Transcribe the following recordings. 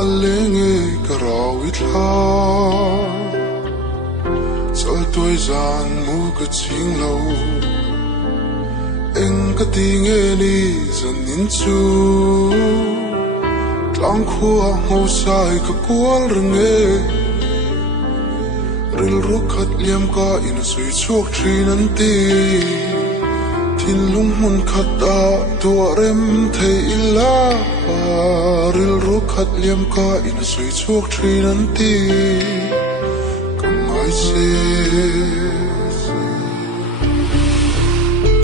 alenge karawitla sal toy zan mu ka ching lo eng ka tinge ni zanin chu tlang khua ho sai ka kwal renge ril ru khat liam ka in sui chok thin an ti tin lung mun khat da tua rem thei ila ril ru khat liam ka in sui chok thin an ti kamai se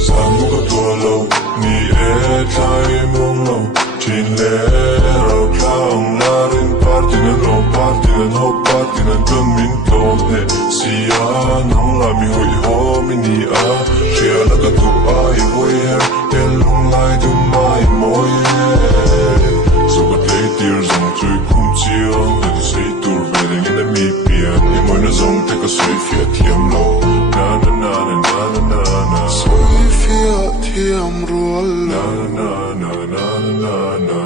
samu ka tua lo ni e thai mong lo tin le ro klang la rin party na no party na no party na dum min to he sia nong la mi hoi ho mi ni a shia la ka tu ai hoi her el lung lai du mai moi so ka play tear zong chui kum chiao na du sei tur veling in the mi pia ni moi na zong te ka soi fia thiam lo na na na na na na na soi fia thiam rual na na na na na na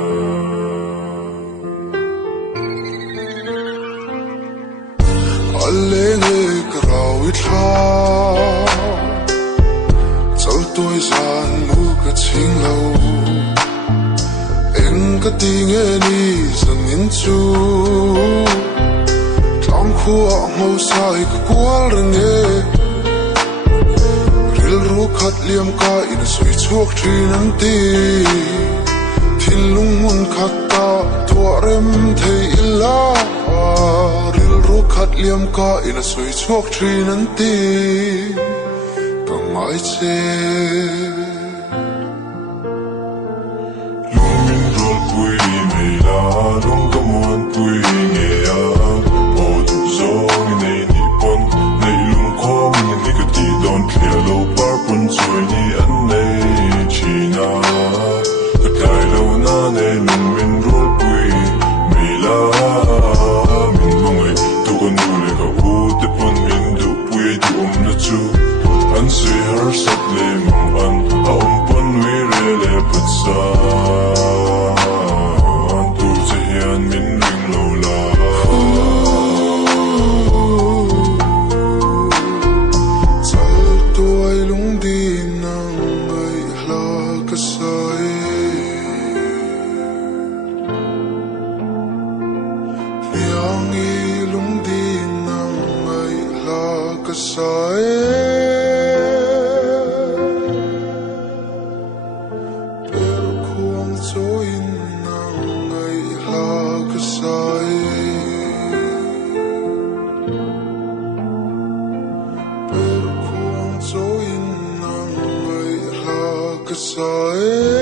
alenge karawitla sal toy zan mu ka ching lo eng ka tinge ni zanin chu tlang khua ho sai ka kwal renge ril ru khat liam ka in sui chok thin an ti thin lung mun khat ta tua rem thei ila ril ru khat liam ka in sui chok thin an ti kamai che lung min rol pui mei la lung ka muan pui nge a o du zong nei ni pon nei lung khom ni ka ti don clear lo par pun choi ni an nei china ka kai lo na nei lung min rol pui mei la min mong ai tu kon nu le ka u te pon min du pui du na chu an se har sat le mong an a pon we re le pat sa an tu che hian min ring lo la sal toy lung din nang ai hla ka sai liang i lung din nang ai hla ka sai per khuang choin nang ai hla ka sai per khuang choin nang ai hla ka sai